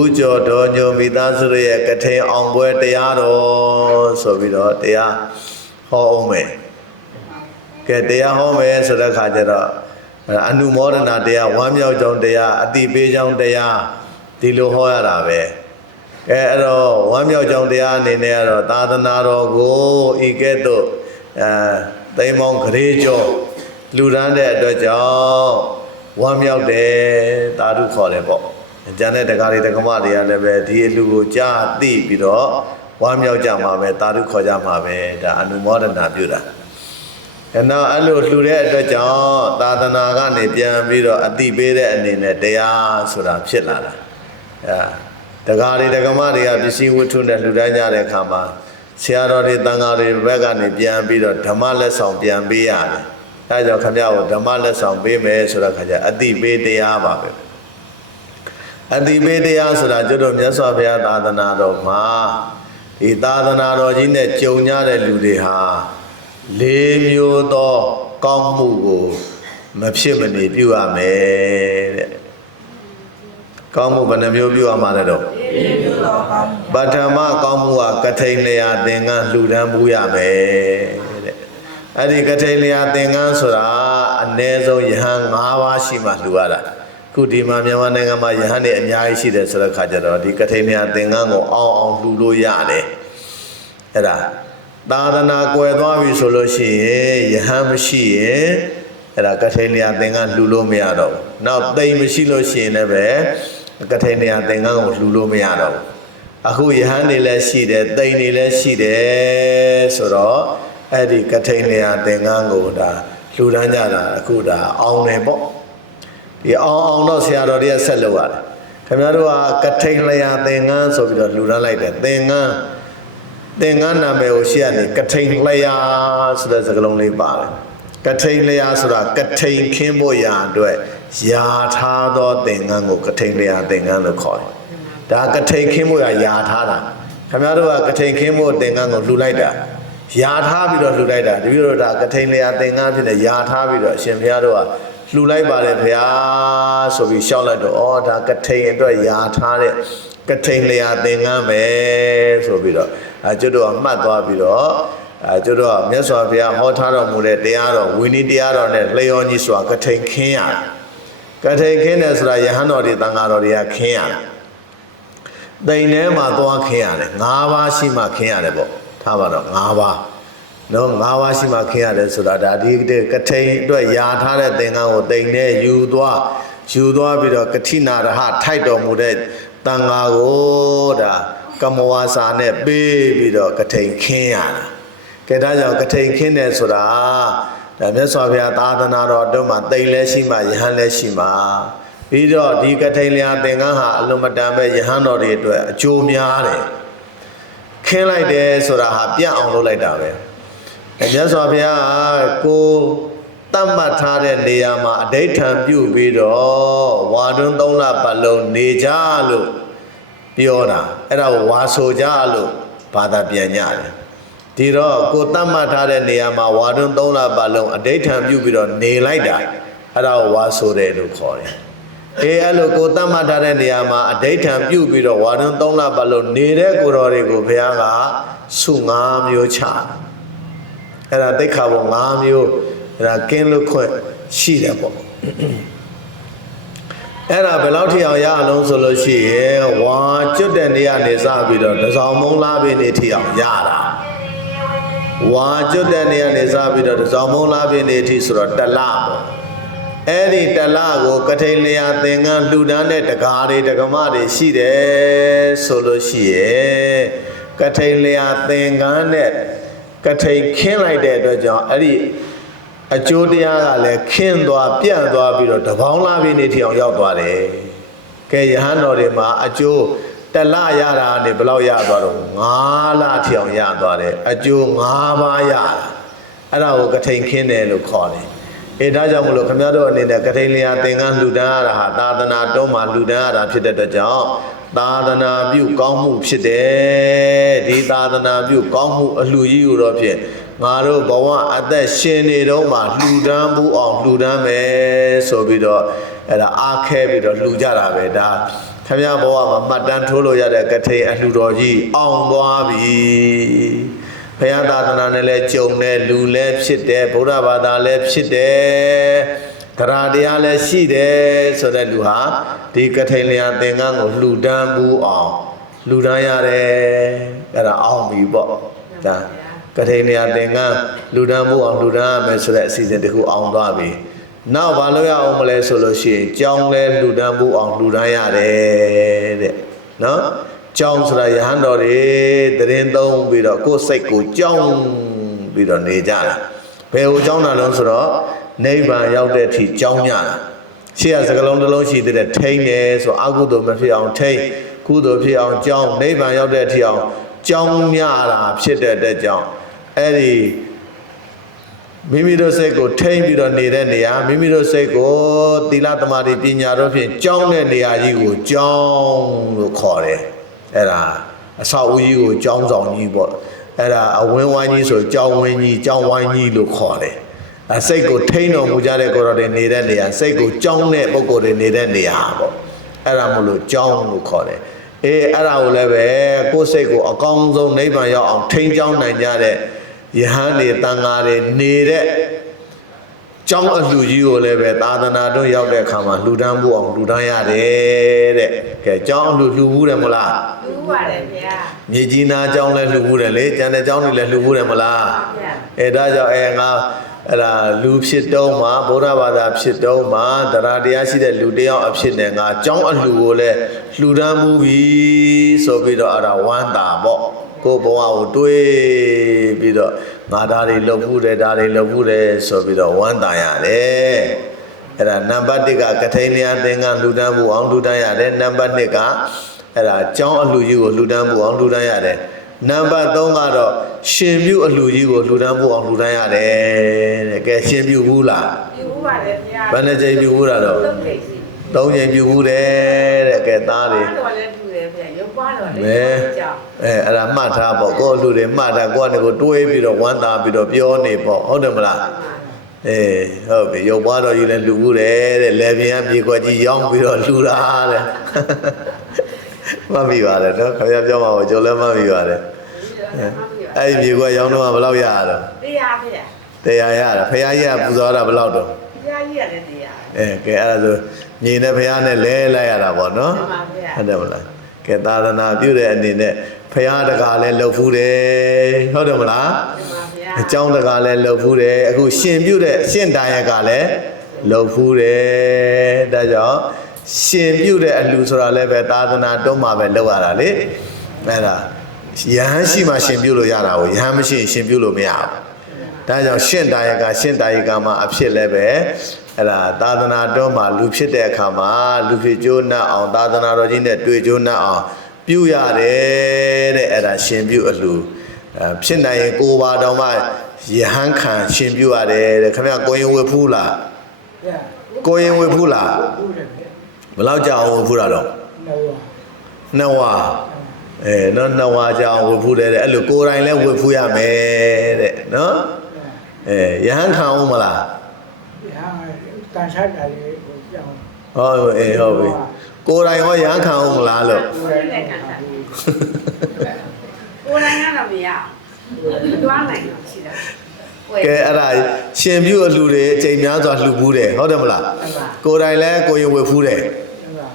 ဥကျော်တော်ညိုမိသားစုရဲ့ကထိန်အောင်ပွဲတရားတော်ဆိုပြီးတော့တရားဟောအောင်မယ်ကဲတရားဟောမယ်ဆိုတဲ့ခါကျတော့အနုမောဒနာတရားဝမ်းမြောက်ကြောင်းတရားအတိပေးကြောင်းတရားဒီလိုဟောရတာပဲအဲအဲ့တော့ဝမ်းမြောက်ကြောင်းတရားအနေနဲ့ကတော့သာသနာတော်ကိုဤကဲ့သို့အဲသိမ်းမောင်းဂရေကျော်လူရန်တဲ့အတွက်ကြောင့်ဝမ်းမြောက်တယ်သာဓုခေါ်တယ်ပေါ့ ကျန်တဲ့တက္ကရာတက္ကမတွေကလည်းပဲဒီအလူကိုကြားသိပြီးတော့ဝမ်းမြောက်ကြမှာပဲသာဓုခေါ်ကြမှာပဲဒါအနုမောဒနာပြုတာအဲနောက်အဲ့လိုလှူတဲ့အတွက်ကြောင့်သာသနာကနေပြန်ပြီးတော့အတိပေးတဲ့အနေနဲ့တရားဆိုတာဖြစ်လာတာအဲတက္ကရာတက္ကမတွေကပစ္စည်းဝတ္ထုနဲ့လှူဒန်းကြတဲ့အခါမှာဆရာတော်တွေတန်ဃာတွေဘက်ကနေပြန်ပြီးတော့ဓမ္မလက်ဆောင်ပြန်ပေးရတယ်အဲဒါကြောင့်ခမရကိုဓမ္မလက်ဆောင်ပေးမယ်ဆိုတော့ခါကျအတိပေးတရားပါပဲ အတိပေးတရားဆိုတာကျွတ်တို့မြတ်စွာဘုရားသာသနာတော်မှာဒီသာသနာတော်ကြီးနဲ့ကြုံကြတဲ့လူတွေဟာလေးမျိုးသောကောင်းမှုကိုမဖြစ်မနေပြုရမယ်တဲ့ကောင်းမှုဘယ်နှမျိုးပြုရမှာလဲတော့ပထမကောင်းမှုကကထိန်လျာသင်္ကန်းလှူဒန်းမှုရမယ်တဲ့အဲ့ဒီကထိန်လျာသင်္ကန်းဆိုတာအ ਨੇ ဆုံးယဟန်၅ပါးရှိမှလှူရတာ ခုဒီမှာမြန်မာနိုင်ငံမှာယဟန်တွေအများကြီးရှိတယ်ဆိုတဲ့ခါကျတော့ဒီကထိန်လျာသင်္ကန်းကိုအောင်းအောင်လှူလို့ရတယ်အဲ့ဒါသာသနာကွယ်သွားပြီဆိုလို့ရှိရင်ယဟန်မရှိရင်အဲ့ဒါကထိန်လျာသင်္ကန်းလှူလို့မရတော့ဘူး။နောက်တိမ်မရှိလို့ရှိရင်လည်းပဲကထိန်လျာသင်္ကန်းကိုလှူလို့မရတော့ဘူး။အခုယဟန်တွေလည်းရှိတယ်တိမ်တွေလည်းရှိတယ်ဆိုတော့အဲ့ဒီကထိန်လျာသင်္ကန်းကိုဒါလှူဒန်းကြတာအခုဒါအောင်တယ်ပေါ့။ ဒီအောင်အောင်တော့ဆရာတော်တွေကဆက်လုပ်ရတယ်။ခင်ဗျားတို့ကကထိန်လျာသင်္ကန်းဆိုပြီးတော့လှူဒန်းလိုက်တယ်သင်္ကန်းသင်္ကန်းနာမည်ကိုရှေ့ကနေကထိန်လျာဆိုတဲ့စကားလုံးလေးပါတယ်ကထိန်လျာဆိုတာကထိန်ခင်းဖို့ရာအတွက်ယာထားသောသင်္ကန်းကိုကထိန်လျာသင်္ကန်းလို့ခေါ်တယ်ဒါကထိန်ခင်းဖို့ရာယာထားတာခင်ဗျားတို့ကကထိန်ခင်းဖို့သင်္ကန်းကိုလှူလိုက်တာယာထားပြီးတော့လှူလိုက်တာတပည့်တော်ဒါကထိန်လျာသင်္ကန်းဖြစ်နေယာထားပြီးတော့အရှင်ဘုရားတို့က လှူလိုက်ပါတယ်ဘုရားဆိုပြီးရှောက်လိုက်တော့ဩဒါကထိန်အတွက်ယာထားတဲ့ကထိန်လျာသင်္ကန်းပဲဆိုပြီးတော့အဲကျွတ်တို့ကမှတ်သွားပြီးတော့အဲကျွတ်တို့ကမြတ်စွာဘုရားဟောထားတော်မူတဲ့တရားတော်ဝိနည်းတရားတော်နဲ့လျော်ကြီးစွာကထိန်ခင်းရတယ်ကထိန်ခင်းတယ်ဆိုတာယဟန်တော်တွေတန်ဃာတော်တွေကခင်းရတယ်တိမ်ထဲမှာသွားခင်းရတယ်၅ပါးရှိမှခင်းရတယ်ပေါ့ထားပါတော့၅ပါး နော်၅ပါးရှိမှခင်းရတယ်ဆိုတာဒါဒီကထိန်အတွက်ယာထားတဲ့သင်္ကန်းကိုတိမ်ထဲယူသွားယူသွားပြီးတော့ကတိနာရဟထိုက်တော်မူတဲ့တန်ဃာကိုဒါကမဝါစာနဲ့ပေးပြီးတော့ကထိန်ခင်းရတာကဲဒါကြောင့်ကထိန်ခင်းတယ်ဆိုတာဒါမြတ်စွာဘုရားသာသနာတော်တို့မှာတိမ်လဲရှိမှယဟန်လဲရှိမှပြီးတော့ဒီကထိန်လျာသင်္ကန်းဟာအလုံးမတန်ပဲယဟန်တော်တွေအတွက်အကျိုးများတယ်ခင်းလိုက်တယ်ဆိုတာဟာပြတ်အောင်လုပ်လိုက်တာပဲအဲ မြတ်စွာဘုရားကကိုတတ်မှတ်ထားတဲ့နေရာမှာအဋိဋ္ဌံပြုပြီးတော့ဝါတွန်းသုံးလပတ်လုံးနေကြလို့ပြောတာအဲ့ဒါကိုဝါဆိုကြလို့ဘာသာပြန်ကြတယ်ဒီတော့ကိုတတ်မှတ်ထားတဲ့နေရာမှာဝါတွန်း၃လပတ်လုံးအဋိဋ္ဌံပြုပြီးတော့နေလိုက်တာအဲ့ဒါကိုဝါဆိုတယ်လို့ခေါ်တယ်အေးအဲ့လိုကိုတတ်မှတ်ထားတဲ့နေရာမှာအဋိဋ္ဌံပြုပြီးတော့ဝါတွန်း၃လပတ်လုံးနေတဲ့ကိုတော်တွေကိုဘုရားကစု၅မျိုးချတယ် အဲ့ဒါတိတ်ခါပုံ၅မျိုးအဲ့ဒါကင်းလွတ်ခွင့်ရှိတယ်ပေါ့အဲ့ဒါဘယ်လောက်ထိအောင်ရအောင်ဆိုလို့ရှိရင်ဝါကျွတ်တဲ့နေရာနေစပြီးတော့တစောင်းမုံလားပင်နေထိအောင်ရတာဝါကျွတ်တဲ့နေရာနေစပြီးတော့တစောင်းမုံလားပင်နေထိဆိုတော့တလပေါ့အဲ့ဒီတလကိုကထိန်လျာသင်္ကန်းလှူဒန်းတဲ့တကားတွေတကမတွေရှိတယ်ဆိုလို့ရှိရင်ကထိန်လျာသင်္ကန်းနဲ့ ကထိန်ခင်းလိုက်တဲ့အတွက်ကြောင့်အဲ့ဒီအကျိုးတရားကလည်းခင်းသွားပြန့်သွားပြီးတော့တပေါင်းလာပြင်းနေထီအောင်ရောက်သွားတယ်။ကဲယဟန်တော်တွေမှာအကျိုးတလရတာနေဘယ်လောက်ရသွားတော့9လထီအောင်ရသွားတယ်။အကျိုး9ပါးရတာ။အဲ့ဒါကိုကထိန်ခင်းတယ်လို့ခေါ်တယ်။အဲဒါကြောင့်မလို့ခမရတို့အနေနဲ့ကထိန်လျာသင်္ကန်းလှူဒန်းရတာဟာသာသနာတော်မှာလှူဒန်းရတာဖြစ်တဲ့အတွက်ကြောင့် သာသနာပြုကောင်းမှုဖြစ်တယ်။ဒီသာသနာပြုကောင်းမှုအလှူကြီးကိုတော့ဖြင့်ငါတို့ဘဝအသက်ရှင်နေတော့မှလှူဒန်းမှုအောင်လှူဒန်းမယ်ဆိုပြီးတော့အဲ့ဒါအားခဲပြီးတော့လှူကြတာပဲဒါခခမရဘဝမှာမှတ်တမ်းထိုးလို့ရတဲ့ကထိန်အလှတော်ကြီးအောင်သွားပြီဘုရားသာသနာနဲ့လည်းကြုံတယ်လူလည်းဖြစ်တယ်ဗုဒ္ဓဘာသာလည်းဖြစ်တယ် တရားတရားလည်းရှိတယ်ဆိုတဲ့လူဟာဒီကထိန်လျာသင်္ကန်းကိုလှူဒန်းဘူးအောင်လှူဒန်းရတယ်အဲ့ဒါအောင်ပြီပေါ့ဒါကထိန်လျာသင်္ကန်းလှူဒန်းဘူးအောင်လှူဒန်းရမယ်ဆိုတဲ့အစီအစဉ်တစ်ခုအောင်သွားပြီနောက်ဘာလို့ရအောင်မလဲဆိုလို့ရှိရင်ကြောင်းလဲလှူဒန်းမှုအောင်လှူဒန်းရတယ်တဲ့နော်ကြောင်းဆိုတာယဟန်တော်တွေတရင်သုံးပြီးတော့ကိုယ်စိတ်ကိုကြောင်းပြီးတော့နေကြတာဘယ်ကိုကြောင်းတာလဲဆိုတော့ နိဗ္ဗာန်ရောက်တဲ့အထိကြောင်းကြတာရှေ့ကစကလုံးတစ်လုံးရှိသေးတယ်ထိမ့်တယ်ဆိုအကုသိုလ်မဖြစ်အောင်ထိမ့်ကုသိုလ်ဖြစ်အောင်ကြောင်းနိဗ္ဗာန်ရောက်တဲ့အထိအောင်ကြောင်းမြတာဖြစ်တဲ့အတွက်ကြောင့်အဲ့ဒီမိမိတို့စိတ်ကိုထိမ့်ပြီးတော့နေတဲ့နေရာမိမိတို့စိတ်ကိုသီလသမာဓိပညာတို့ဖြင့်ကြောင်းတဲ့နေရာကြီးကိုကြောင်းလို့ခေါ်တယ်အဲ့ဒါအဆောက်အဦကြီးကိုကြောင်းဆောင်ကြီးပေါ့အဲ့ဒါအဝင်းဝိုင်းကြီးဆိုကြောင်းဝင်းကြီးကြောင်းဝိုင်းကြီးလို့ခေါ်တယ်အ စိတ်ကိုထိမ့်တော်မူကြတဲ့ကိုယ်တော်တွေနေတဲ့နေရာစိတ်ကိုကြောင်းတဲ့ပုဂ္ဂိုလ်တွေနေတဲ့နေရာပေါ့အဲ့ဒါမလို့ကြောင်းလို့ခေါ်တယ်အေးအဲ့ဒါကိုလည်းပဲကိုယ်စိတ်ကိုအကောင်းဆုံးနိဗ္ဗာန်ရောက်အောင်ထိန်းကျောင်းနိုင်ကြတဲ့ယဟန်တွေတန်ဃာတွေနေတဲ့ကျောင်းအလှကြီးကိုလည်းပဲသာသနာတွင်းရောက်တဲ့အခါမှာလှူဒန်းမှုအောင်လှူဒန်းရတယ်တဲ့ကဲကျောင်းအလှလှူဘူးတယ်မလားလူပါတယ်ဗျာမြေကြီးနာကျောင်းလည်းလှူဘူးတယ်လေကျန်တဲ့ကျောင်းတွေလည်းလှူဘူးတယ်မလားဗျာအဲဒါကြောင့်အဲငါ အဲ့ဒါလူဖြစ်တုံးမှာဗုဒ္ဓဘာသာဖြစ်တုံးမှာတရားတရားရှိတဲ့လူတစ်ယောက်အဖြစ်နဲ့ငါကျောင်းအလှကိုလည်းလှူဒန်းမှုပြီဆိုပြီးတော့အဲ့ဒါဝမ်းသာပေါ့ကိုယ်ဘဝကိုတွေးပြီးတော့ငါဒါတွေလုပ်မှုတယ်ဒါတွေလုပ်မှုတယ်ဆိုပြီးတော့ဝမ်းသာရတယ်အဲ့ဒါနံပါတ်1ကကထိန်လျာသင်္ကန်းလှူဒန်းမှုအောင်လှူဒန်းရတယ်နံပါတ်2ကအဲ့ဒါကျောင်းအလှကြီးကိုလှူဒန်းမှုအောင်လှူဒန်းရတယ် နံပါတ်3ကတော့ရှင်ပြုအလှကြီးကိုလှူဒန်းမှုအောင်လှူဒန်းရတယ်တဲ့ကဲရှင်ပြုဘူးလားလူပါတယ်ဗျာဘယ်နှကြိမ်ပြုဘူးလားတော့သုံးကြိမ်စီသုံးကြိမ်ပြုဘူးတယ်တဲ့ကဲသားတွေတော့လည်းတူတယ်ဗျာရုပ်ပွားတော့မဲလည်းကြောက်အဲအဲ့ဒါမှတ်ထားပေါ့ကိုယ့်အလှတွေမှတ်ထားကိုယ့်အနေကိုတွေးပြီးတော့ဝမ်းသာပြီးတော့ပြောနေပေါ့ဟုတ်တယ်မလားအေးဟုတ်ပြီရုပ်ပွားတော်ကြီးလည်းလူဘူးတယ်တဲ့လေပြင်းကပြေခွက်ကြီးရောင်းပြီးတော့လူတာတဲ့မှတ်မိပါတယ်နော်ခင်ဗျားပြောမှာကိုကျွန်တော်လည်းမှတ်မိပါတယ် အဲ့ဒီပြေခွက်ရောင်းတော့ဘယ်လောက်ရရတော့တရားဗျာတရားရတာဖခင်ကြီးကပူဇော်တာဘယ်လောက်တော့တရားကြီးရတယ်တရားအဲကဲအဲ့ဒါဆိုညီနဲ့ဖခင်နဲ့လဲလိုက်ရတာပေါ့နော်မှန်ပါဗျာဟုတ်တယ်မလားကဲသာသနာပြုတဲ့အနေနဲ့ဖခင်တကားလည်းလှုပ်ဖူးတယ်ဟုတ်တယ်မလားမှန်ပါဗျာအကြောင်းတကားလည်းလှုပ်ဖူးတယ်အခုရှင်ပြုတဲ့ရှင်တာရကလည်းလှုပ်ဖူးတယ်ဒါကြောင့်ရှင်ပြုတဲ့အလှဆိုတာလည်းပဲသာသနာတွန်းမှာပဲလှုပ်ရတာလေအဲ့ဒါ ယဟန်ရှိမှရှင်ပြုလို့ရတာကိုယဟန်မရှိရင်ရှင်ပြုလို့မရဘူးဒါကြောင့်ရှင်တာရကရှင်တာရကမှာအဖြစ်လည်းပဲအဲ့ဒါသာသနာတွန်းမှာလူဖြစ်တဲ့အခါမှာလူဖြစ်ကျိုးနှက်အောင်သာသနာတော်ကြီးနဲ့တွေ့ကျိုးနှက်အောင်ပြုရတယ်တဲ့အဲ့ဒါရှင်ပြုအလှအဲဖြစ်နိုင်ရင်ကိုယ်ပါတော်မှယဟန်ခံရှင်ပြုရတယ်တဲ့ခင်ဗျကိုရင်ဝေဖူးလားကိုရင်ဝေဖူးလားဘယ်လောက်ကြာအောင်ဝေဖူးတာတော့နှစ်ဝါ အဲနော်နှစ်ဝါကြာအောင်ဝေဖူးတယ်တဲ့အဲ့လိုကိုယ်တိုင်လည်းဝေဖူးရမယ်တဲ့နော်အဲယဟန်ခံအောင်မလားတန်ရှားတာလေးကိုကြောင်းဟုတ်အေးဟုတ်ပြီကိုယ်တိုင်ဟောယဟန်ခံအောင်မလားလို့ကိုယ်နဲ့ကန်တာကိုယ်နိုင်ကတော့မရဘူးတွားနိုင်တော့ရှိတယ်ကဲအဲ့ဒါရှင်ပြုအလှတွေအချိန်များစွာလှူဘူးတယ်ဟုတ်တယ်မလားကိုယ်တိုင်လည်းကိုရင်ဝေဖူးတယ်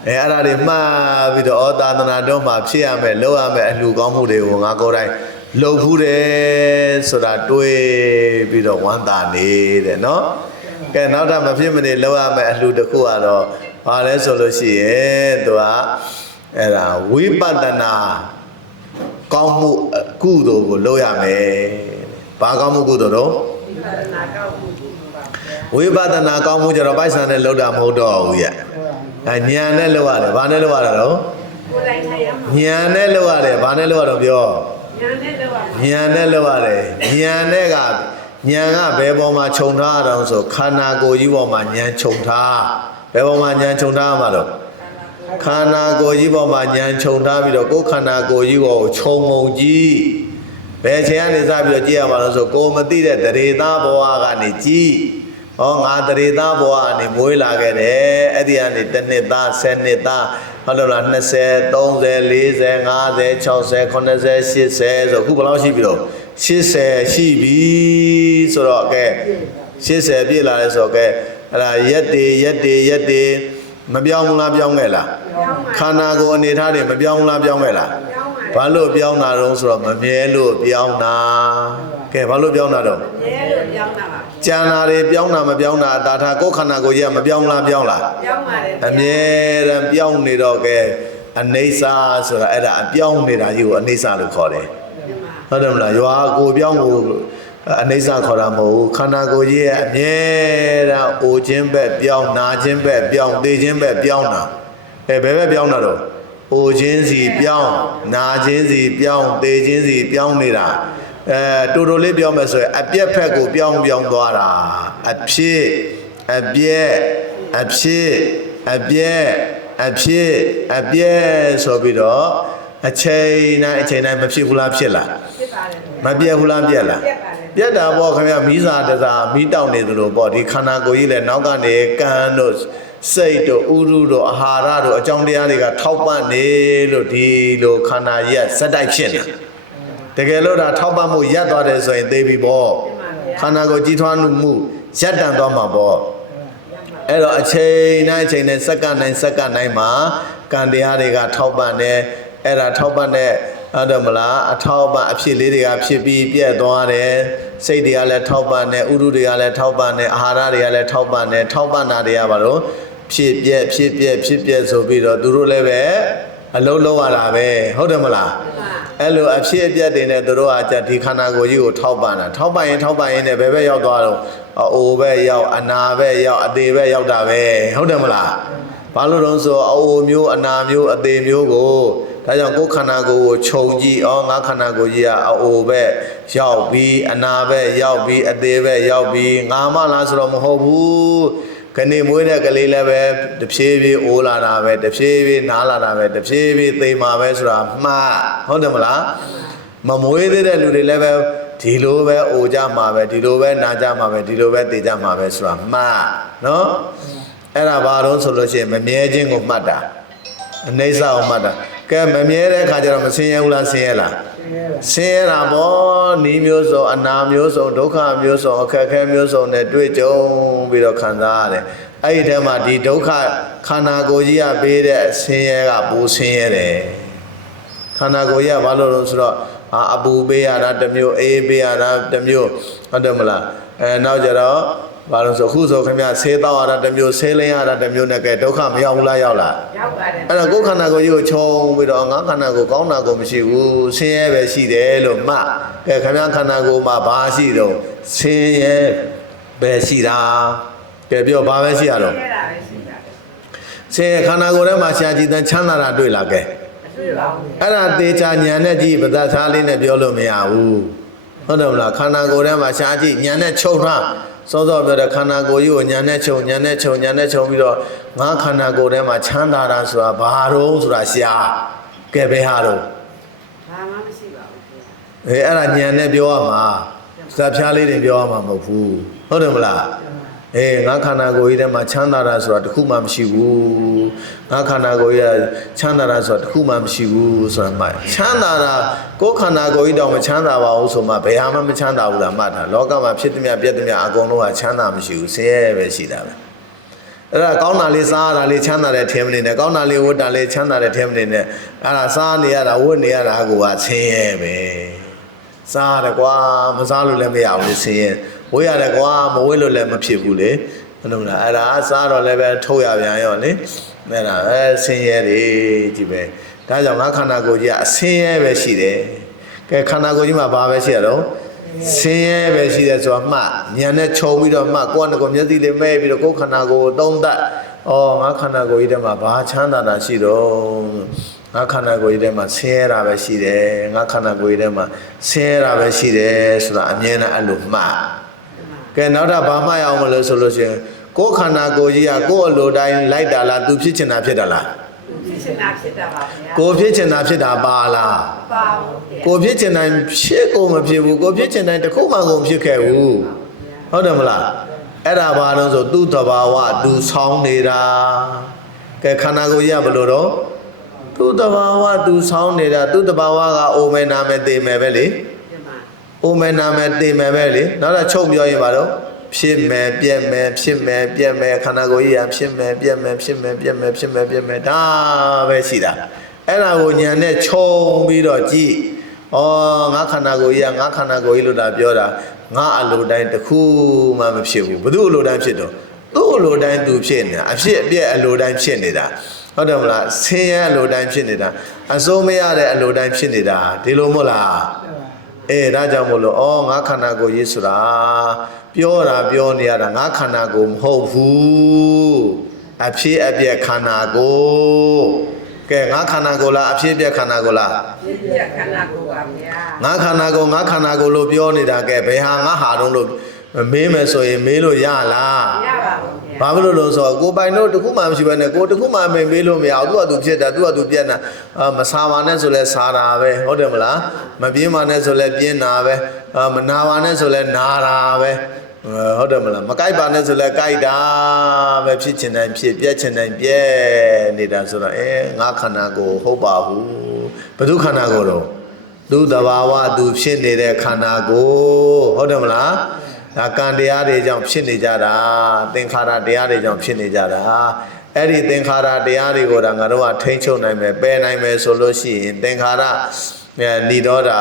အဲအဲ့ဒါတွေမှားပြီးတော့ဩသာသနာတော်မှာဖြစ်ရမယ်လုပ်ရမယ်အလှကောင်းမှုတွေကိုငါကိုယ်တိုင်လုပ်ဘူးတယ်ဆိုတာတွေးပြီးတော့ဝမ်းသာနေတဲ့နော်ကဲနောက်တာမဖြစ်မနေလောက်ရမယ်အလှတစ်ခုကတော့ဘာလဲဆိုလို့ရှိရင်သူကအဲ့ဒါဝိပဿနာကောင်းမှုကုသိုလ်ကိုလုပ်ရမယ်ဘာကောင်းမှုကုသိုလ်တော့ဝိပဿနာကောင်းမှုကျတော့ပိုက်ဆံနဲ့လောက်တာမဟုတ်တော့ဘူးရဲ့ အဲညာနဲ့လုပ်ရတယ်ဘာနဲ့လုပ်ရတာတော့ကိုယ်တိုင်ထိုင်ရမှာညာနဲ့လောက်ရတယ်ဘာနဲ့လောက်ရတော့ပြောညာနဲ့လောက်ရမှာညာနဲ့လောက်ရတယ်ညာနဲ့ကညာကဘယ်ပေါ်မှာခြုံထားရအောင်ဆိုခန္ဓာကိုယ်ကြီးပေါ်မှာညာခြုံထားဘယ်ပေါ်မှာညာခြုံထားမှာတော့ခန္ဓာကိုယ်ကြီးပေါ်မှာညာခြုံထားပြီးတော့ကိုယ်ခန္ဓာကိုယ်ကြီးကိုခြုံငုံကြည့်ဘယ်ချိန်ကနေစပြီးတော့ကြည့်ရမှာလို့ဆိုကိုယ်မသိတဲ့တရေသားဘဝကနေကြည့် ဟောငါတရေသားဘဝကနေမွေးလာခဲ့တယ်အဲ့ဒီကနေတစ်နှစ်သားဆယ်နှစ်သားဟုတ်တယ်မလား20 30 40 50 60 80 80ဆိုအခုဘယ်လောက်ရှိပြီတော့80ရှိပြီဆိုတော့ကဲ80ပြည့်လာလဲဆိုတော့ကဲအဲ့ဒါရက်တေရက်တေရက်တေမပြောင်းဘူးလားပြောင်းခဲ့လားပြောင်းပါခန္ဓာကိုယ်အနေထားတွေမပြောင်းဘူးလားပြောင်းခဲ့လားပြောင်းပါ ဘာလို့ပြောင်းတာတော့ဆိုတော့မမြဲလို့ပြောင်းတာကဲဘာလို့ပြောင်းတာတော့ရဲလို့ပြောင်းတာပါကျန်တာတွေပြောင်းတာမပြောင်းတာအတာထားကိုယ်ခန္ဓာကိုယ်ကြီးကမပြောင်းလားပြောင်းလားပြောင်းပါတယ်အမြဲတမ်းပြောင်းနေတော့ကဲအနေစာဆိုတာအဲ့ဒါအပြောင်းနေတာကြီးကိုအနေစာလို့ခေါ်တယ်ဟုတ်တယ်မလားရွာကိုပြောင်းကိုအနေစာခေါ်တာမဟုတ်ဘူးခန္ဓာကိုယ်ကြီးရဲ့အမြဲတမ်းအိုခြင်းပဲပြောင်းနာခြင်းပဲပြောင်းသိခြင်းပဲပြောင်းတာအဲဘယ်ပဲပြောင်းတာတော့ အိုခြင်းစီပြောင်းနာခြင်းစီပြောင်းသိခြင်းစီပြောင်းနေတာအဲတူတူလေးပြောမယ်ဆိုရင်အပြက်ဖက်ကိုပြောင်းပြောင်းသွားတာအဖြစ်အပြက်အဖြစ်အပြက်အဖြစ်အပြက်ဆိုပြီးတော့အချိန်တိုင်းအချိန်တိုင်းမဖြစ်ဘူးလားဖြစ်လားဖြစ်ပါတယ်မပြက်ဘူးလားပြက်လားပြက်ပါတယ်ပြက်တာပေါ့ခင်ဗျမီးစာတစားမီးတောက်နေသလိုပေါ့ဒီခန္ဓာကိုယ်ကြီးလည်းနောက်ကနေကံတို့ စိတ်တို့ဥရုတို့အာဟာရတို့အကြောင်းတရားတွေကထောက်ပံ့နေလို့ဒီလိုခန္ဓာကြီးကစက်တိုက်ဖြစ်နေတကယ်လို့ဒါထောက်ပံ့မှုရပ်သွားတယ်ဆိုရင်သိပြီပေါ့ခန္ဓာကိုယ်ကြီးထွားမှုရပ်တန့်သွားမှာပေါ့အဲ့တော့အချိန်တိုင်းအချိန်တိုင်းစက္ကန့်တိုင်းစက္ကန့်တိုင်းမှာကံတရားတွေကထောက်ပံ့နေအဲ့ဒါထောက်ပံ့တဲ့ဟုတ်တယ်မလားအထောက်ပံ့အဖြစ်လေးတွေကဖြစ်ပြီးပြည့်သွားတယ်စိတ်တွေကလည်းထောက်ပံ့နေဥရုတွေကလည်းထောက်ပံ့နေအာဟာရတွေကလည်းထောက်ပံ့နေထောက်ပံ့တာတွေကဘာလို့ ဖြစ်ပြက်ဖြစ်ပြက်ဖြစ်ပြက်ဆိုပြီးတော့သူတို့လည်းပဲအလုံးလုံးရတာပဲဟုတ်တယ်မလားအဲ့လိုအဖြစ်အပျက်တွေနဲ့တို့ကကြဒီခန္ဓာကိုယ်ကြီးကိုထောက်ပံ့တာထောက်ပံ့ရင်ထောက်ပံ့ရင်လည်းဘယ်ဘက်ရောက်သွားတော့အိုဘက်ရောက်အနာဘက်ရောက်အသေးဘက်ရောက်တာပဲဟုတ်တယ်မလားဘာလို့လဲဆိုအိုမျိုးအနာမျိုးအသေးမျိုးကိုဒါကြောင့်ကိုယ်ခန္ဓာကိုယ်ကိုခြုံကြည့်ဩငါခန္ဓာကိုယ်ကြီးကအိုဘက်ရောက်ပြီးအနာဘက်ရောက်ပြီးအသေးဘက်ရောက်ပြီးငါမလားဆိုတော့မဟုတ်ဘူး ကနေမွေးတဲ့ကလေးလည်းပဲတဖြည်းဖြည်းအိုးလာတာပဲတဖြည်းဖြည်းနားလာတာပဲတဖြည်းဖြည်းသိမှာပဲဆိုတာမှတ်ဟုတ်တယ်မလားမမွေးသေးတဲ့လူတွေလည်းပဲဒီလိုပဲအိုကြမှာပဲဒီလိုပဲနာကြမှာပဲဒီလိုပဲသိကြမှာပဲဆိုတာမှတ်နော်အဲ့ဒါဘာလို့ဆိုလို့ရှိရင်မမြဲခြင်းကိုမှတ်တာအနေစာကိုမှတ်တာကဲမမြဲတဲ့အခါကျတော့မဆင်းရဲဘူးလားဆင်းရဲလား ဆင်းရဲတာဆင်းရဲတာပေါ့ဤမျိုးစုံအနာမျိုးစုံဒုက္ခမျိုးစုံအခက်အခဲမျိုးစုံနဲ့တွေ့ကြုံပြီးတော့ခံစားရတယ်အဲ့ဒီထဲမှာဒီဒုက္ခခန္ဓာကိုယ်ကြီးကပေးတဲ့ဆင်းရဲကပူဆင်းရဲတယ်ခန္ဓာကိုယ်ကြီးကဘာလို့လဲဆိုတော့အာအပူပေးရတာတစ်မျိုးအေးပေးရတာတစ်မျိုးဟုတ်တယ်မလား အဲနောက်ကြတော့ဘာလို့ဆိုခုဆိုခင်ဗျဆေးတော့ရတာတစ်မျိုးဆေးလင်းရတာတစ်မျိုးနဲ့ကဲဒုက္ခမရောက်ဘူးလားရောက်လားရောက်ပါတယ်အဲ့တော့ကိုယ်ခန္ဓာကိုယ်ကြီးကိုခြုံပြီးတော့ငါခန္ဓာကိုယ်ကောင်းတာကိုမရှိဘူးဆင်းရဲပဲရှိတယ်လို့မှတ်ကဲခင်ဗျခန္ဓာကိုယ်မှာဘာရှိတော့ဆင်းရဲပဲရှိတာကဲပြောဘာပဲရှိရတော့ရဲတာပဲရှိတာဆင်းရဲခန္ဓာကိုယ်ထဲမှာရှားကြည့်တဲ့ချမ်းသာတာတွေ့လာကဲအတွေ့ပါဘူးအဲ့ဒါတေချာညာနဲ့ကြည့်ပဒတ်သားလေးနဲ့ပြောလို့မရဘူး ဟုတ်တယ်မလားခန္ဓာကိုယ်ထဲမှာရှားကြည့်ညာနဲ့ချုပ်ထားစောစောပြောတဲ့ခန္ဓာကိုယ်ကြီးကိုညာနဲ့ချုပ်ညာနဲ့ချုပ်ညာနဲ့ချုပ်ပြီးတော့ငါခန္ဓာကိုယ်ထဲမှာချမ်းသာတာဆိုတာဘာတော့ဆိုတာရှားကဲဘယ်ဟာတော့ဘာမှမရှိပါဘူးအဲအဲ့ဒါညာနဲ့ပြောရမှာဇာဖျားလေးတွေပြောရမှာမဟုတ်ဘူးဟုတ်တယ်မလား အေးငါခန္ဓာကိုယ်ကြီးထဲမှာချမ်းသာတာဆိုတာတစ်ခုမှမရှိဘူးငါခန္ဓာကိုယ်ကြီးကချမ်းသာတာဆိုတာတစ်ခုမှမရှိဘူးဆိုတာမှတ်ချမ်းသာတာကိုယ်ခန္ဓာကိုယ်ကြီးတောင်မချမ်းသာပါဘူးဆိုမှဘယ်ဟာမှမချမ်းသာဘူးလားမှတ်တာလောကမှာဖြစ်သမျှပြက်သမျှအကုန်လုံးကချမ်းသာမရှိဘူးဆင်းရဲပဲရှိတာပဲအဲ့ဒါကောင်းတာလေးစားရတာလေးချမ်းသာတဲ့ထင်မနေနဲ့ကောင်းတာလေးဝတ်တာလေးချမ်းသာတဲ့ထင်မနေနဲ့အဲ့ဒါစားနေရတာဝတ်နေရတာကိုကဆင်းရဲပဲစားရတယ်ကွာမစားလို့လည်းမရဘူးလေဆင်းရဲ ဝေးရတယ်ကွာမဝေးလို့လည်းမဖြစ်ဘူးလေဟုတ်တယ်မလားအဲ့ဒါစားတော့လည်းပဲထုတ်ရပြန်ရောလေအဲ့ဒါပဲဆင်းရဲတွေကြည့်ပဲဒါကြောင့်ငါခန္ဓာကိုယ်ကြီးကအဆင်းရဲပဲရှိတယ်ကဲခန္ဓာကိုယ်ကြီးမှာဘာပဲရှိရတော့ဆင်းရဲပဲရှိတယ်ဆိုတော့မှတ်ဉာဏ်နဲ့ခြုံပြီးတော့မှတ်ကိုယ့်နဲ့ကိုယ်မျက်စိလေးမဲ့ပြီးတော့ကိုယ်ခန္ဓာကိုယ်ကိုသုံးသပ်ဩငါခန္ဓာကိုယ်ကြီးထဲမှာဘာချမ်းသာတာရှိတော့ငါခန္ဓာကိုယ်ကြီးထဲမှာဆင်းရဲတာပဲရှိတယ်ငါခန္ဓာကိုယ်ကြီးထဲမှာဆင်းရဲတာပဲရှိတယ်ဆိုတာအမြဲတမ်းအဲ့လိုမှတ် ကဲနောက်တော့ဘာမှရအောင်မလို့ဆိုလို့ရှိရင်ကိုယ်ခန္ဓာကိုယ်ကြီးကကိုယ်အလိုတိုင်းလိုက်တာလားသူဖြစ်ချင်တာဖြစ်တာလားဖြစ်ချင်တာဖြစ်တာပါဗျာကိုယ်ဖြစ်ချင်တာဖြစ်တာပါလားပါဘူးကိုယ်ဖြစ်ချင်တိုင်းဖြစ်ကိုမဖြစ်ဘူးကိုယ်ဖြစ်ချင်တိုင်းတစ်ခုမှကိုဖြစ်ခဲ့ဘူးဟုတ်တယ်မလားအဲ့ဒါဘာလို့ဆိုသူ့တဘာဝသူဆောင်းနေတာကဲခန္ဓာကိုယ်ကြီးကဘယ်လိုတော့သူ့တဘာဝသူဆောင်းနေတာသူ့တဘာဝကအိုမယ်နာမယ်သိမယ်ပဲလေဒီမှာ အိုမယ်နာမယ်သိမယ်ပဲလေနောက်တော့ချုပ်ပြောရင်ပါတော့ဖြစ်မယ်ပြက်မယ်ဖြစ်မယ်ပြက်မယ်ခန္ဓာကိုယ်ကြီးကဖြစ်မယ်ပြက်မယ်ဖြစ်မယ်ပြက်မယ်ဖြစ်မယ်ပြက်မယ်ဒါပဲရှိတာအဲ့ဒါကိုညာနဲ့ခြုံပြီးတော့ကြည့်ဩငါခန္ဓာကိုယ်ကြီးကငါခန္ဓာကိုယ်ကြီးလို့ဒါပြောတာငါအလိုတိုင်းတစ်ခုမှမဖြစ်ဘူးဘယ်သူအလိုတိုင်းဖြစ်တော့သူ့အလိုတိုင်းသူဖြစ်နေတာအဖြစ်အပျက်အလိုတိုင်းဖြစ်နေတာဟုတ်တယ်မလားဆင်းရဲအလိုတိုင်းဖြစ်နေတာအစိုးမရတဲ့အလိုတိုင်းဖြစ်နေတာဒီလိုမဟုတ်လား အေးဒါကြောင့်မို့လို့ဩငါခန္ဓာကိုယ်ရေးဆိုတာပြောတာပြောနေရတာငါခန္ဓာကိုယ်မဟုတ်ဘူးအဖြစ်အပျက်ခန္ဓာကိုယ်ကဲငါခန္ဓာကိုယ်လားအဖြစ်အပျက်ခန္ဓာကိုယ်လားပြည့်ပြည့်ခန္ဓာကိုယ်ပါဗျာငါခန္ဓာကိုယ်ငါခန္ဓာကိုယ်လို့ပြောနေတာကဲဘယ်ဟာငါဟာတော့လို့မေးမယ်ဆိုရင်မေးလို့ရလားရပါဘူးဗျာ ဘာဖြစ်လို့လဲဆိုတော့ကိုယ်ပိုင်တို့တခုမှမရှိဘဲနဲ့ကိုယ်တခုမှမမေးလို့မရဘူးသူကသူဖြစ်တာသူကသူပြက်တာအာမစားပါနဲ့ဆိုလဲစားတာပဲဟုတ်တယ်မလားမပြင်းပါနဲ့ဆိုလဲပြင်းတာပဲအာမနာပါနဲ့ဆိုလဲနာတာပဲအဲဟုတ်တယ်မလားမကြိုက်ပါနဲ့ဆိုလဲကြိုက်တာပဲဖြစ်ချင်တိုင်းဖြစ်ပြက်ချင်တိုင်းပြက်နေတာဆိုတော့အဲငါခန္ဓာကိုယ်ဟုတ်ပါဘူးဘယ်သူခန္ဓာကိုယ်တော့သူတဘာဝသူဖြစ်နေတဲ့ခန္ဓာကိုယ်ဟုတ်တယ်မလား ဒါကံတရားတွေကြောင့်ဖြစ်နေကြတာသင်္ခါရတရားတွေကြောင့်ဖြစ်နေကြတာအဲ့ဒီသင်္ခါရတရားတွေကိုဒါငါတို့ကထိမ့်ချုပ်နိုင်မယ်ပယ်နိုင်မယ်ဆိုလို့ရှိရင်သင်္ခါရအဲဏိရောဓ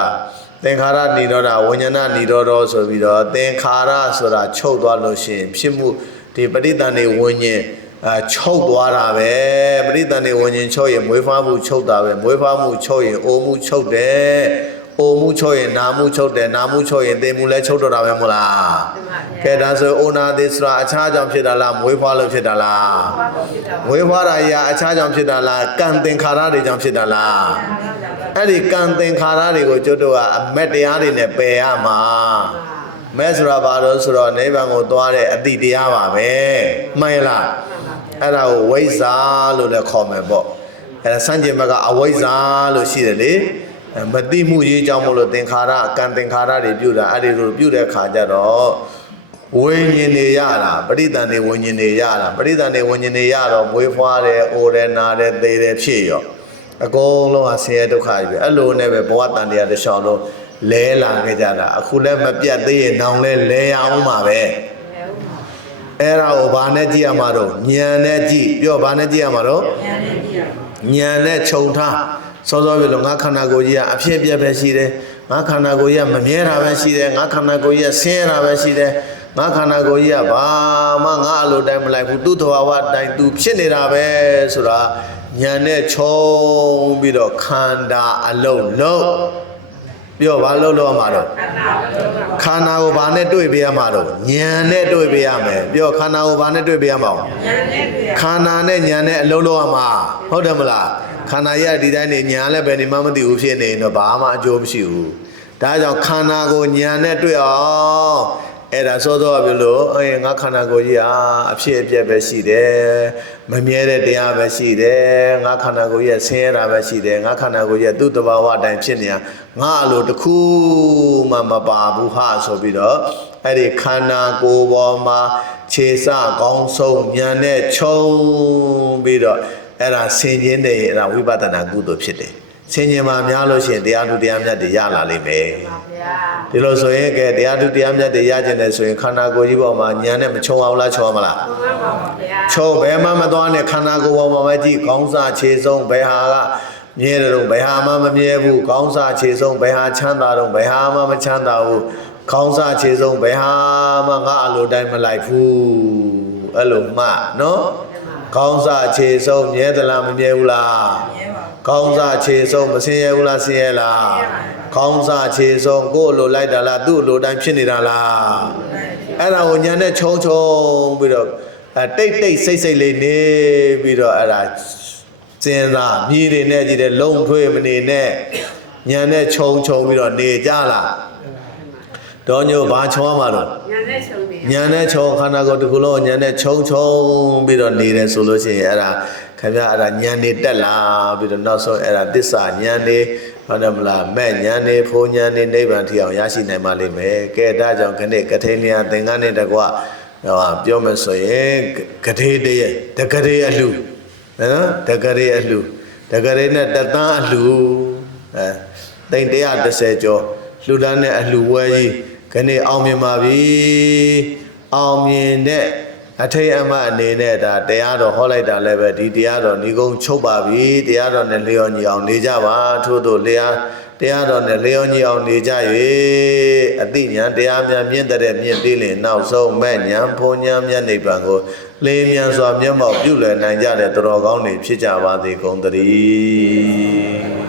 သင်္ခါရဏိရောဓဝိညာဏဏိရောဓဆိုပြီးတော့သင်္ခါရဆိုတာချုပ်သွားလို့ရှိရင်ဖြစ်မှုဒီပဋိသန္ဓေဝိညာဉ်အဲချုပ်သွားတာပဲပဋိသန္ဓေဝိညာဉ်ချုပ်ရင်မွေးဖွားမှုချုပ်တာပဲမွေးဖွားမှုချုပ်ရင်အိုမှုချုပ်တယ် အိုမှုချုပ်ရင်နာမှုချုပ်တယ်နာမှုချုပ်ရင်သေမှုလည်းချုပ်တော့တာပဲမဟုတ်လားဒီမှာကဲဒါဆိုအိုနာသေးဆိုတာအခြားကြောင့်ဖြစ်တာလားမွေးဖွားလို့ဖြစ်တာလားဘာလို့ဖြစ်တာမွေးဖွားတာကြီးကအခြားကြောင့်ဖြစ်တာလားကံသင်္ခါရတွေကြောင့်ဖြစ်တာလားအဲ့ဒီကံသင်္ခါရတွေကိုကျွတ်တို့ကအမက်တရားတွေနဲ့ပယ်ရမှာမဲဆိုတာဘာလို့ဆိုတော့နိဗ္ဗာန်ကိုသွားတဲ့အတိတရားပါပဲမှန်ရလားအဲ့ဒါကိုဝိဇ္ဇာလို့လည်းခေါ်မယ်ပေါ့အဲ့ဒါစัญကျင်ဘက်ကအဝိဇ္ဇာလို့ရှိတယ်လေအဲ့ မတိမှုရေးကြောင့်မလို့သင်္ခါရကံသင်္ခါရတွေပြုတာအဲ့ဒီလိုပြုတဲ့ခါကျတော့ဝိညာဉ်တွေရတာပရိသန်တွေဝိညာဉ်တွေရတာပရိသန်တွေဝိညာဉ်တွေရတော့မွေးဖွားတယ်အိုတယ်နာတယ်သေတယ်ဖြစ်ရောအကုန်လုံးအဆင်းရဲဒုက္ခကြီးပဲအဲ့လိုနဲ့ပဲဘဝတန်တရားတစ်လျှောက်လုံးလဲလာခဲ့ကြတာအခုလည်းမပြတ်သေးရင်နောင်လဲလဲရအောင်ပါပဲအဲ့ဒါကိုဘာနဲ့ကြည့်ရမှာတော့ဉာဏ်နဲ့ကြည့်ပြောဘာနဲ့ကြည့်ရမှာတော့ဉာဏ်နဲ့ခြုံထား စောစောပြလို့ငါခန္ဓာကိုယ်ကြီးကအဖြစ်အပျက်ပဲရှိတယ်ငါခန္ဓာကိုယ်ကြီးကမမြဲတာပဲရှိတယ်ငါခန္ဓာကိုယ်ကြီးကဆင်းရဲတာပဲရှိတယ်ငါခန္ဓာကိုယ်ကြီးကဘာမှငါအလိုတိုင်းမလိုက်ဘူးသူ့သဘာဝတိုင်းသူဖြစ်နေတာပဲဆိုတာဉာဏ်နဲ့ခြုံပြီးတော့ခန္ဓာအလုံးလုံးပြောဘာလုံးလုံးမှာတော့ခန္ဓာကိုယ်ကခန္ဓာကိုဘာနဲ့တွေ့ပေးရမှာတော့ဉာဏ်နဲ့တွေ့ပေးရမယ်ပြောခန္ဓာကိုဘာနဲ့တွေ့ပေးရမှာအောင်ဉာဏ်နဲ့တွေ့ရခန္ဓာနဲ့ဉာဏ်နဲ့အလုံးလုံးရမှာဟုတ်တယ်မလား ခန္ဓာရဒီတိုင်းနေဉာဏ်လည်းပဲနေမှမသိဘူးဖြစ်နေရင်တော့ဘာမှအကျိုးမရှိဘူးဒါကြောင့်ခန္ဓာကိုဉာဏ်နဲ့တွေ့အောင်အဲ့ဒါစောစောပြောလို့အေးငါခန္ဓာကိုယ်ကြီးဟာအဖြစ်အပျက်ပဲရှိတယ်မမြဲတဲ့တရားပဲရှိတယ်ငါခန္ဓာကိုယ်ကြီးကဆင်းရဲတာပဲရှိတယ်ငါခန္ဓာကိုယ်ကြီးကသူ့တဘာဝအတိုင်းဖြစ်နေတာငါအလိုတစ်ခုမှမပါဘူးဟာဆိုပြီးတော့အဲ့ဒီခန္ဓာကိုယ်ပေါ်မှာခြေစကောင်းဆုံးဉာဏ်နဲ့ခြုံပြီးတော့ အဲ့ဒါဆင်ခြင်တဲ့အဲ့ဒါဝိပဿနာကုသိုလ်ဖြစ်တယ်ဆင်ခြင်မှာများလို့ရှိရင်တရားသူတရားမြတ်တွေရလာလိမ့်မယ်ပါဗျာဒီလိုဆိုရင်ကဲတရားသူတရားမြတ်တွေရကျင်တယ်ဆိုရင်ခန္ဓာကိုယ်ကြီးပေါ်မှာဉာဏ်နဲ့မခြုံအောင်လားခြုံအောင်မလားဘုရားပါဗျာခြုံဘယ်မှမသွားနဲ့ခန္ဓာကိုယ်ပေါ်မှာပဲကြည့်ကောင်းစားခြေဆုံးဘယ်ဟာကမြဲတယ်တော့ဘယ်ဟာမှမမြဲဘူးကောင်းစားခြေဆုံးဘယ်ဟာချမ်းသာတော့ဘယ်ဟာမှမချမ်းသာဘူးကောင်းစားခြေဆုံးဘယ်ဟာမှငါအလိုတိုင်းမလိုက်ဘူးအဲ့လိုမှနော် ကောင်းစားခြေဆုံးမြဲသလားမမြဲဘူးလားကောင်းစားခြေဆုံးမဆင်းရဲဘူးလားဆင်းရဲလားကောင်းစားခြေဆုံးကိုယ်လိုလိုက်တာလားသူ့လိုတိုင်းဖြစ်နေတာလားအဲ့ဒါကိုညာနဲ့ခြုံခြုံပြီးတော့အဲတိတ်တိတ်စိတ်စိတ်လေးနေပြီးတော့အဲ့ဒါစဉ်းစားမြည်တွေနဲ့ကြည့်တယ်လုံထွေးမနေနဲ့ညာနဲ့ခြုံခြုံပြီးတော့နေကြလား တော့ညို့ဘာချောမှာတော့ဉာဏ်နဲ့ချုပ်နေညာနဲ့ခြုံခန္ဓာကိုယ်တစ်ခုလုံးညာနဲ့ခြုံခြုံပြီးတော့နေတယ်ဆိုလို့ရှိရင်အဲ့ဒါခင်ဗျာအဲ့ဒါညာနေတက်လာပြီးတော့နောက်ဆုံးအဲ့ဒါတစ္ဆာညာနေဟုတ်တယ်မလားမဲ့ညာနေဖိုးညာနေနိဗ္ဗာန်ထီအောင်ရရှိနိုင်ပါလိမ့်မယ်ကဲဒါကြောင့်ခဏကထေလျာသင်္ကန်းနဲ့တကွဟောပြောမယ်ဆိုရင်ကထေတရဲ့တကရေအလှနော်တကရေအလှတကယ်နဲ့တသန်းအလှအဲတိန်130ကျော်လှူဒန်းတဲ့အလှဝဲကြီး ခဏအောင်မြင်ပါပြီအောင်မြင်တဲ့အထိတ်အမတ်အနေနဲ့ဒါတရားတော်ဟောလိုက်တာလည်းပဲဒီတရားတော်ဏီကုံချုပ်ပါပြီတရားတော်နဲ့လျော်ညီအောင်နေကြပါထို့သောလျာတရားတော်နဲ့လျော်ညီအောင်နေကြ၍အတိညာဏ်တရားများမြင့်တဲ့မြင့်ပြီးလင်နောက်ဆုံးမဲ့ညာဖုန်ညာမြတ်နိဗ္ဗာန်ကိုလေးမြန်စွာမျက်မှောက်ပြုလည်နိုင်ကြတဲ့တော်ကောင်းတွေဖြစ်ကြပါစေကုန်သတည်း